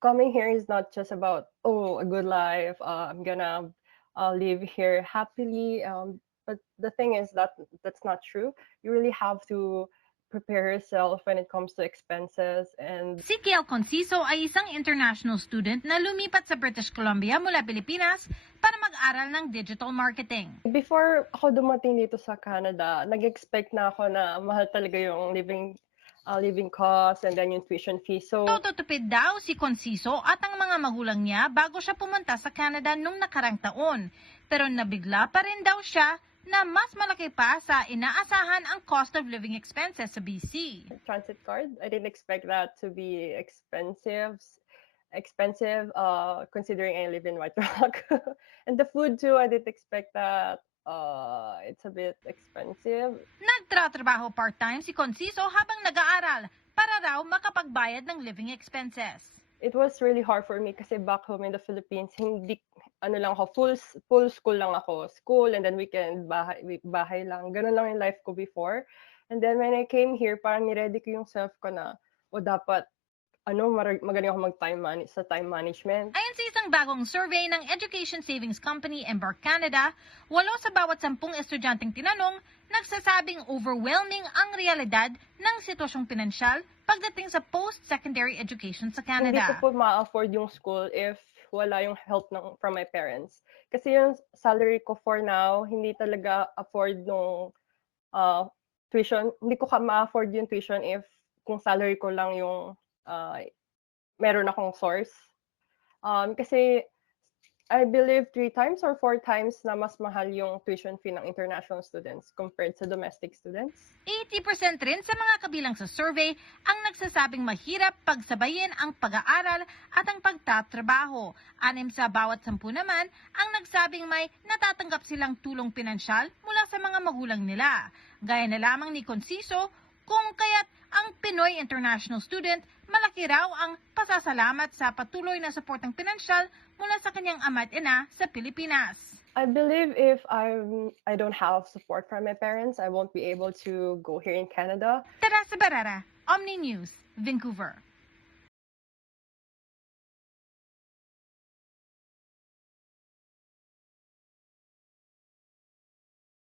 coming here is not just about, oh, a good life. I'm gonna live here happily. But the thing is that that's not true. You really have to prepare yourself when it comes to expenses. And Si Kiel Conciso ay isang international student na lumipat sa British Columbia mula Pilipinas para mag-aral ng digital marketing. before ako dumating dito sa Canada, nag-expect na ako na mahal talaga yung living costs and then yung tuition fee. So, Tutupid daw si Conciso at ang mga magulang niya bago siya pumunta sa Canada nung nakarang taon. Pero nabigla pa rin daw siya na mas malaki pa sa inaasahan ang cost of living expenses sa BC. transit card, I didn't expect that to be expensive considering I live in White Rock. And the food too, I didn't expect that it's a bit expensive. Nagtratrabaho part-time si Conciso habang nag-aaral para raw makapagbayad ng living expenses. It was really hard for me kasi back home in the Philippines, hindi ano lang ako, full school lang ako. School and then weekend, bahay lang. Ganun lang yung life ko before. And then when I came here, parang ni-ready ko yung self ko na, o dapat, magaling ako sa time management. Ayon sa isang bagong survey ng education savings company Embark Canada, 8 sa bawat 10 estudyanteng tinanong nagsasabing overwhelming ang realidad ng sitwasyong pinansyal pagdating sa post-secondary education sa Hindi ko Canada. po ma-afford yung school if wala yung help from my parents. Kasi yung salary ko for now, hindi talaga afford nung tuition. Hindi ko ma-afford yung tuition if kung salary ko lang yung meron akong source. Kasi I believe 3 times or 4 times na mas mahal yung tuition fee ng international students compared sa domestic students. 80% rin sa mga kabilang sa survey ang nagsasabing mahirap pagsabayin ang pag-aaral at ang pagtatrabaho. 6 sa bawat 10 naman ang nagsabing may natatanggap silang tulong pinansyal mula sa mga magulang nila. Gaya na lamang ni Conciso, kung kaya't ang Pinoy international student, malaki raw ang pasasalamat sa patuloy na suportang pinansyal mula sa kanyang ama at ina sa Pilipinas. I believe if I don't have support from my parents, I won't be able to go here in Canada. Teresa Barrera, Omni News, Vancouver.